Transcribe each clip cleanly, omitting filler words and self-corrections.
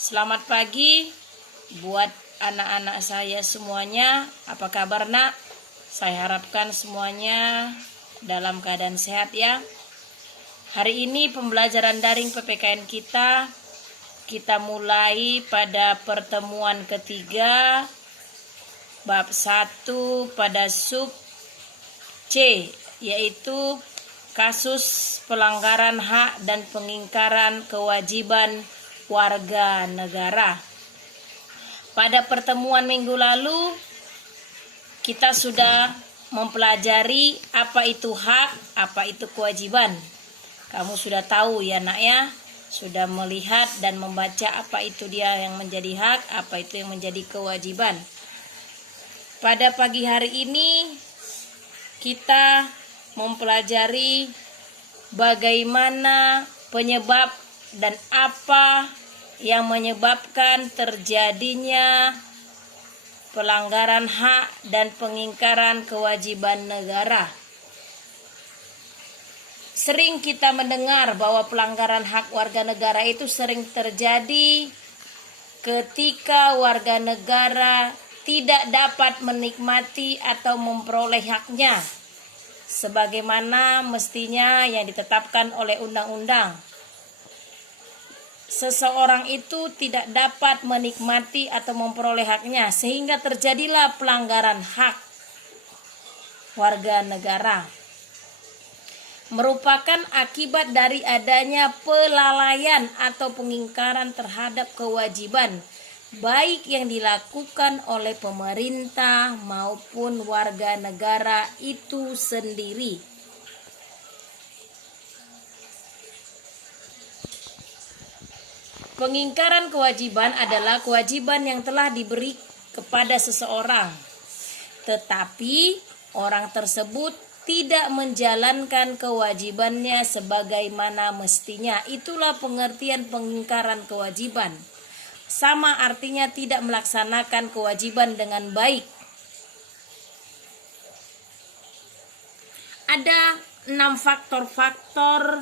Selamat pagi buat anak-anak saya semuanya. Apa kabar, Nak? Saya harapkan semuanya dalam keadaan sehat ya. Hari ini pembelajaran daring PPKN kita mulai pada pertemuan ketiga bab 1 pada sub C, yaitu kasus pelanggaran hak dan pengingkaran kewajiban warga negara. Pada pertemuan minggu lalu kita sudah mempelajari apa itu hak, apa itu kewajiban. Kamu sudah tahu ya, Nak ya, sudah melihat dan membaca apa itu dia yang menjadi hak, apa itu yang menjadi kewajiban. Pada pagi hari ini kita mempelajari bagaimana penyebab dan apa yang menyebabkan terjadinya pelanggaran hak dan pengingkaran kewajiban negara. Sering kita mendengar bahwa pelanggaran hak warga negara itu sering terjadi ketika warga negara tidak dapat menikmati atau memperoleh haknya sebagaimana mestinya yang ditetapkan oleh undang-undang. Seseorang itu tidak dapat menikmati atau memperoleh haknya sehingga terjadilah pelanggaran hak warga negara. Merupakan akibat dari adanya pelalaian atau pengingkaran terhadap kewajiban baik yang dilakukan oleh pemerintah maupun warga negara itu sendiri. Pengingkaran kewajiban adalah kewajiban yang telah diberi kepada seseorang, tetapi orang tersebut tidak menjalankan kewajibannya sebagaimana mestinya. Itulah pengertian pengingkaran kewajiban. Sama artinya tidak melaksanakan kewajiban dengan baik. Ada 6 faktor-faktor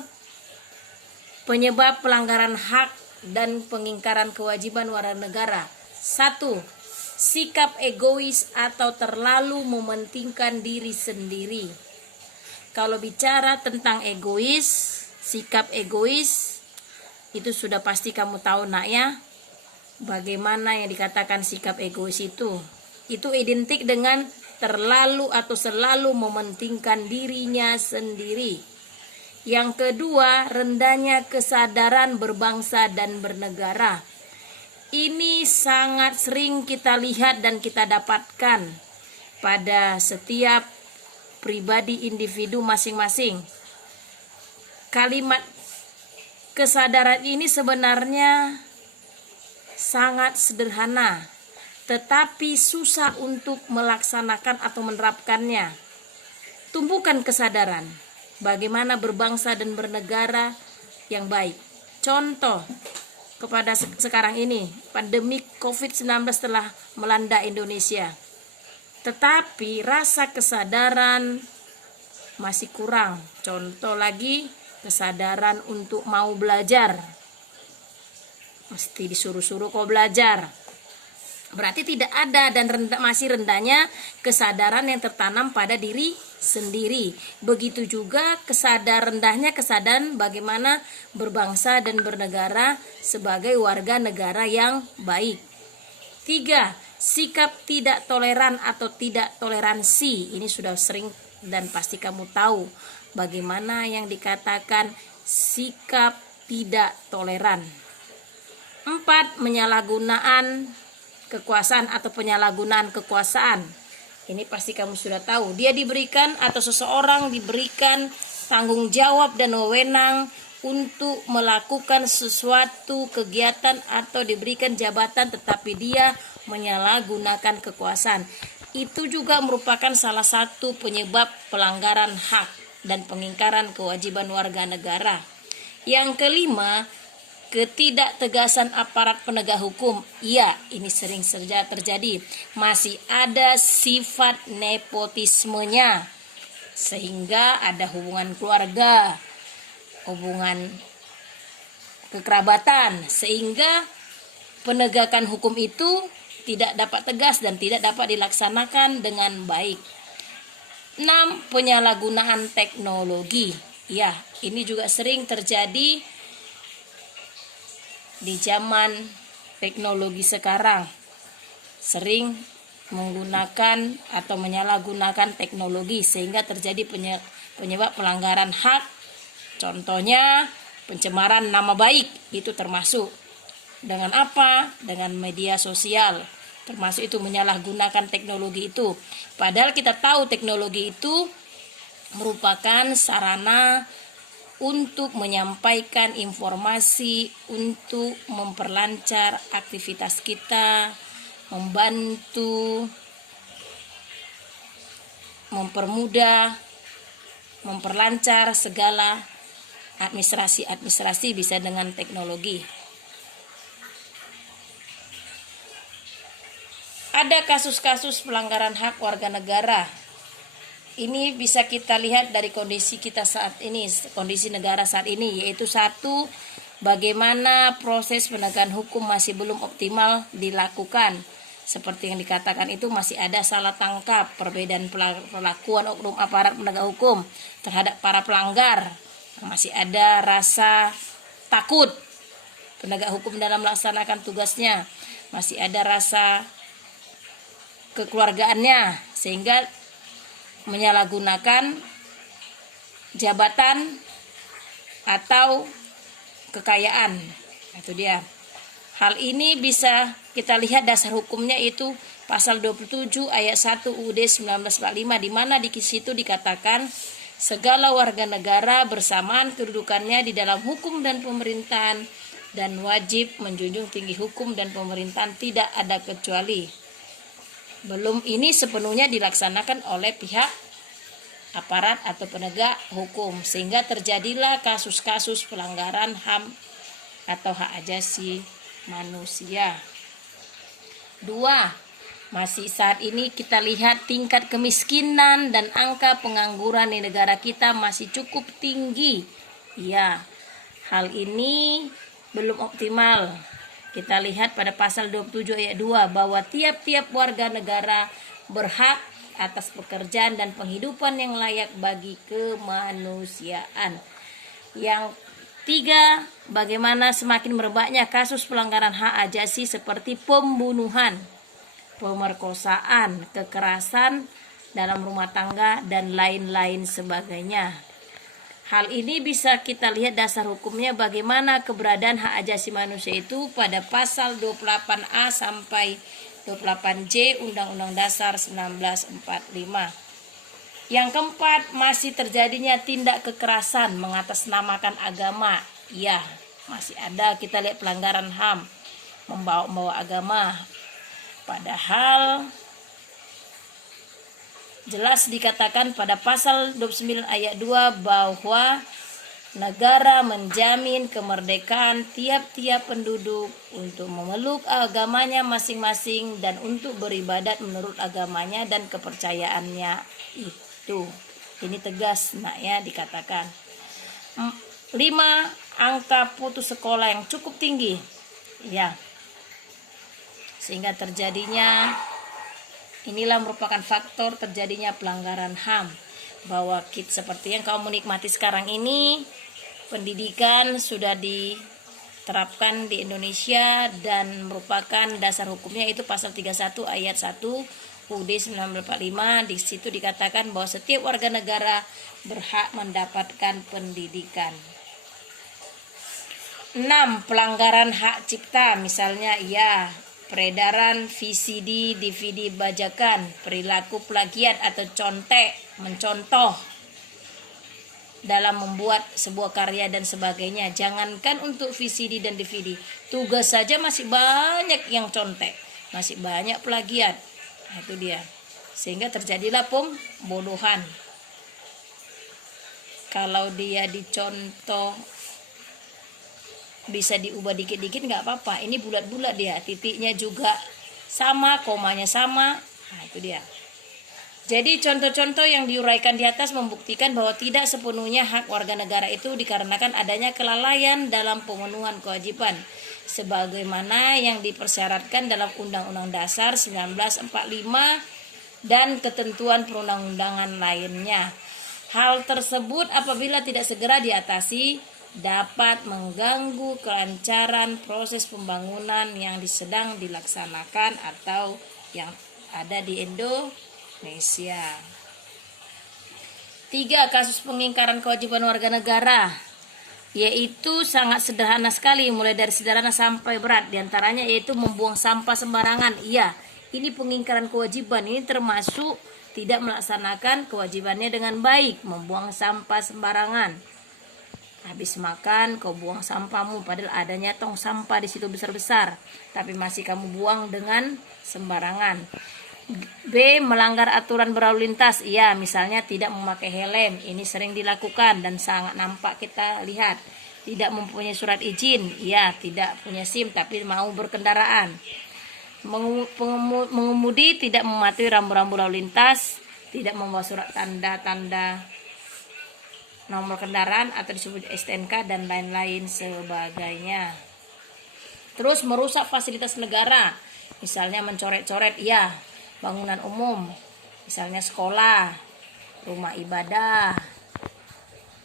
penyebab pelanggaran hak dan pengingkaran kewajiban warga negara. 1. Sikap egois atau terlalu mementingkan diri sendiri. Kalau bicara tentang egois, sikap egois, itu sudah pasti kamu tahu, Nak ya. Bagaimana yang dikatakan sikap egois itu? Itu identik dengan terlalu atau selalu mementingkan dirinya sendiri. Yang kedua, rendahnya kesadaran berbangsa dan bernegara. Ini sangat sering kita lihat dan kita dapatkan pada setiap pribadi individu masing-masing. Kalimat kesadaran ini sebenarnya sangat sederhana, tetapi susah untuk melaksanakan atau menerapkannya. Tumbuhkan kesadaran bagaimana berbangsa dan bernegara yang baik. Contoh, kepada sekarang ini, pandemi COVID-19 telah melanda Indonesia. Tetapi rasa kesadaran masih kurang. Contoh lagi, kesadaran untuk mau belajar. Mesti disuruh-suruh kau belajar. Berarti tidak ada dan masih rendahnya kesadaran yang tertanam pada diri sendiri. Begitu juga rendahnya kesadaran bagaimana berbangsa dan bernegara sebagai warga negara yang baik. 3. Sikap tidak toleran atau tidak toleransi. Ini sudah sering dan pasti kamu tahu bagaimana yang dikatakan sikap tidak toleran. 4. Penyalahgunaan kekuasaan atau penyalahgunaan kekuasaan. Ini pasti kamu sudah tahu. Dia diberikan atau seseorang diberikan tanggung jawab dan wewenang untuk melakukan sesuatu kegiatan atau diberikan jabatan tetapi dia menyalahgunakan kekuasaan. Itu juga merupakan salah satu penyebab pelanggaran hak dan pengingkaran kewajiban warga negara. Yang kelima, ketidaktegasan aparat penegak hukum. Iya, ini sering saja terjadi. Masih ada sifat nepotismenya. Sehingga ada hubungan keluarga, hubungan kekerabatan, sehingga penegakan hukum itu tidak dapat tegas dan tidak dapat dilaksanakan dengan baik. 6. Penyalahgunaan teknologi. Ya, ini juga sering terjadi di zaman teknologi sekarang. Sering menggunakan atau menyalahgunakan teknologi sehingga terjadi penyebab pelanggaran hak. Contohnya pencemaran nama baik, itu termasuk. Dengan apa? Dengan media sosial. Termasuk itu menyalahgunakan teknologi itu. Padahal kita tahu teknologi itu merupakan sarana untuk menyampaikan informasi, untuk memperlancar aktivitas kita, membantu, mempermudah, memperlancar segala administrasi bisa dengan teknologi. Ada kasus-kasus pelanggaran hak warga negara. Ini bisa kita lihat dari kondisi kita saat ini, kondisi negara saat ini, yaitu 1, bagaimana proses penegakan hukum masih belum optimal dilakukan. Seperti yang dikatakan itu masih ada salah tangkap, perbedaan perlakuan oknum aparat penegak hukum terhadap para pelanggar. Masih ada rasa takut penegak hukum dalam melaksanakan tugasnya. Masih ada rasa kekeluargaannya sehingga menyalahgunakan jabatan atau kekayaan. Itu dia. Hal ini bisa kita lihat dasar hukumnya itu pasal 27 ayat 1 UUD 1945, di mana di situ dikatakan segala warga negara bersamaan kedudukannya di dalam hukum dan pemerintahan dan wajib menjunjung tinggi hukum dan pemerintahan tidak ada kecuali. Belum ini sepenuhnya dilaksanakan oleh pihak aparat atau penegak hukum, sehingga terjadilah kasus-kasus pelanggaran HAM atau hak asasi manusia. 2. Masih saat ini kita lihat tingkat kemiskinan dan angka pengangguran di negara kita masih cukup tinggi. Ya, hal ini belum optimal. Kita lihat pada pasal 27 ayat 2 bahwa tiap-tiap warga negara berhak atas pekerjaan dan penghidupan yang layak bagi kemanusiaan. Yang 3, bagaimana semakin merebaknya kasus pelanggaran hak asasi seperti pembunuhan, pemerkosaan, kekerasan dalam rumah tangga, dan lain-lain sebagainya. Hal ini bisa kita lihat dasar hukumnya bagaimana keberadaan hak asasi manusia itu pada pasal 28A sampai 28J Undang-Undang Dasar 1945. Yang keempat, masih terjadinya tindak kekerasan mengatasnamakan agama. Ya, masih ada kita lihat pelanggaran HAM membawa agama. Padahal jelas dikatakan pada pasal 29 ayat 2 bahwa negara menjamin kemerdekaan tiap-tiap penduduk untuk memeluk agamanya masing-masing dan untuk beribadat menurut agamanya dan kepercayaannya itu. Ini tegas ya dikatakan. 5. Angka putus sekolah yang cukup tinggi. Ya. Sehingga terjadinya, inilah merupakan faktor terjadinya pelanggaran HAM, bahwa seperti yang kamu menikmati sekarang ini, pendidikan sudah diterapkan di Indonesia dan merupakan dasar hukumnya itu pasal 31 ayat 1 UUD 1945. Di situ dikatakan bahwa setiap warga negara berhak mendapatkan pendidikan. 6. Pelanggaran hak cipta, misalnya peredaran VCD, DVD bajakan, perilaku plagiat atau mencontoh dalam membuat sebuah karya dan sebagainya. Jangankan untuk VCD dan DVD, tugas saja masih banyak yang contek, masih banyak plagiat. Nah, itu dia. Sehingga terjadilah pembodohan. Kalau dia dicontoh bisa diubah dikit-dikit nggak apa-apa. Ini bulat-bulat dia, titiknya juga sama, komanya sama. Nah, itu dia. Jadi contoh-contoh yang diuraikan di atas membuktikan bahwa tidak sepenuhnya hak warga negara itu dikarenakan adanya kelalaian dalam pemenuhan kewajiban, sebagaimana yang dipersyaratkan dalam Undang-Undang Dasar 1945 dan ketentuan perundang-undangan lainnya. Hal tersebut apabila tidak segera diatasi dapat mengganggu kelancaran proses pembangunan yang sedang dilaksanakan atau yang ada di Indonesia. 3. Kasus pengingkaran kewajiban warga negara, yaitu sangat sederhana sekali, mulai dari sederhana sampai berat. Di antaranya yaitu membuang sampah sembarangan. Iya, ini pengingkaran kewajiban, ini termasuk tidak melaksanakan kewajibannya dengan baik, membuang sampah sembarangan. Habis makan kau buang sampahmu padahal adanya tong sampah di situ besar-besar, tapi masih kamu buang dengan sembarangan. B. Melanggar aturan berlalu lintas. Iya, misalnya tidak memakai helm, ini sering dilakukan dan sangat nampak kita lihat. Tidak mempunyai surat izin, iya, tidak punya SIM tapi mau berkendaraan. Mengemudi tidak mematuhi rambu-rambu lalu lintas, tidak membawa surat tanda-tanda nomor kendaraan atau disebut STNK dan lain-lain sebagainya. Terus merusak fasilitas negara, misalnya mencoret-coret, ya, bangunan umum, misalnya sekolah, rumah ibadah,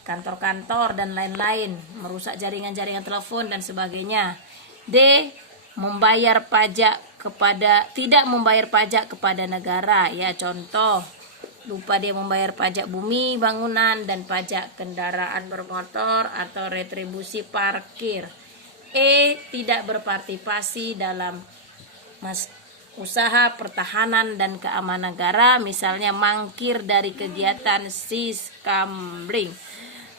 kantor-kantor dan lain-lain, merusak jaringan-jaringan telepon dan sebagainya. D. Tidak membayar pajak kepada negara, ya, contoh lupa dia membayar pajak bumi, bangunan, dan pajak kendaraan bermotor atau retribusi parkir. E. Tidak berpartisipasi dalam usaha pertahanan dan keamanan negara, misalnya mangkir dari kegiatan siskamling.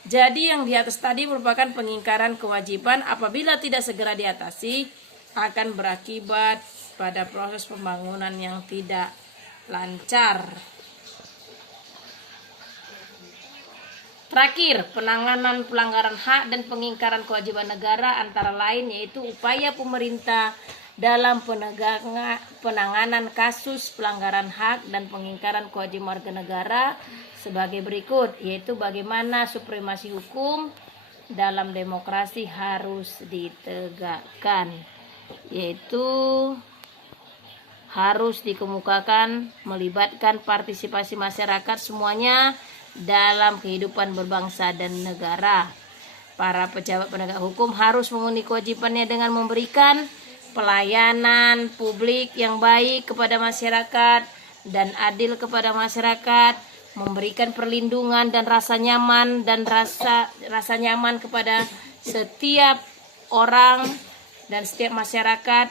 Jadi yang di atas tadi merupakan pengingkaran kewajiban apabila tidak segera diatasi akan berakibat pada proses pembangunan yang tidak lancar. Terakhir, penanganan pelanggaran hak dan pengingkaran kewajiban negara antara lain yaitu upaya pemerintah dalam penanganan kasus pelanggaran hak dan pengingkaran kewajiban warga negara sebagai berikut, yaitu bagaimana supremasi hukum dalam demokrasi harus ditegakkan, yaitu harus dikemukakan melibatkan partisipasi masyarakat semuanya dalam kehidupan berbangsa dan negara. Para pejabat penegak hukum harus memenuhi kewajibannya dengan memberikan pelayanan publik yang baik kepada masyarakat dan adil kepada masyarakat, memberikan perlindungan dan rasa nyaman kepada setiap orang dan setiap masyarakat,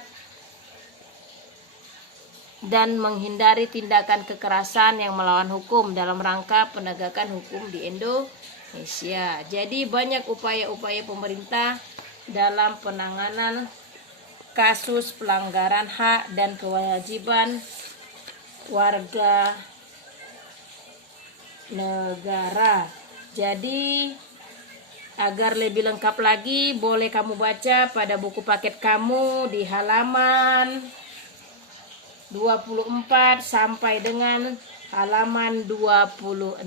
dan menghindari tindakan kekerasan yang melawan hukum dalam rangka penegakan hukum di Indonesia. Jadi banyak upaya-upaya pemerintah dalam penanganan kasus pelanggaran hak dan kewajiban warga negara. Jadi agar lebih lengkap lagi boleh kamu baca pada buku paket kamu di halaman 24 sampai dengan halaman 26.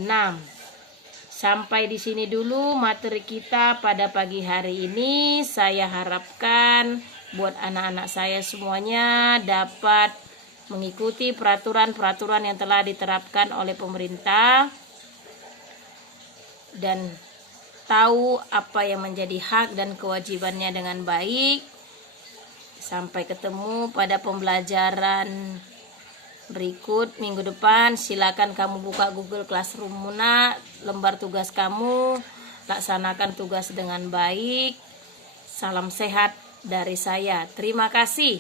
Sampai di sini dulu materi kita pada pagi hari ini. Saya harapkan buat anak-anak saya semuanya dapat mengikuti peraturan-peraturan yang telah diterapkan oleh pemerintah dan tahu apa yang menjadi hak dan kewajibannya dengan baik. Sampai ketemu pada pembelajaran berikut minggu depan. Silakan kamu buka Google Classroom Muna, lembar tugas kamu, laksanakan tugas dengan baik. Salam sehat dari saya. Terima kasih.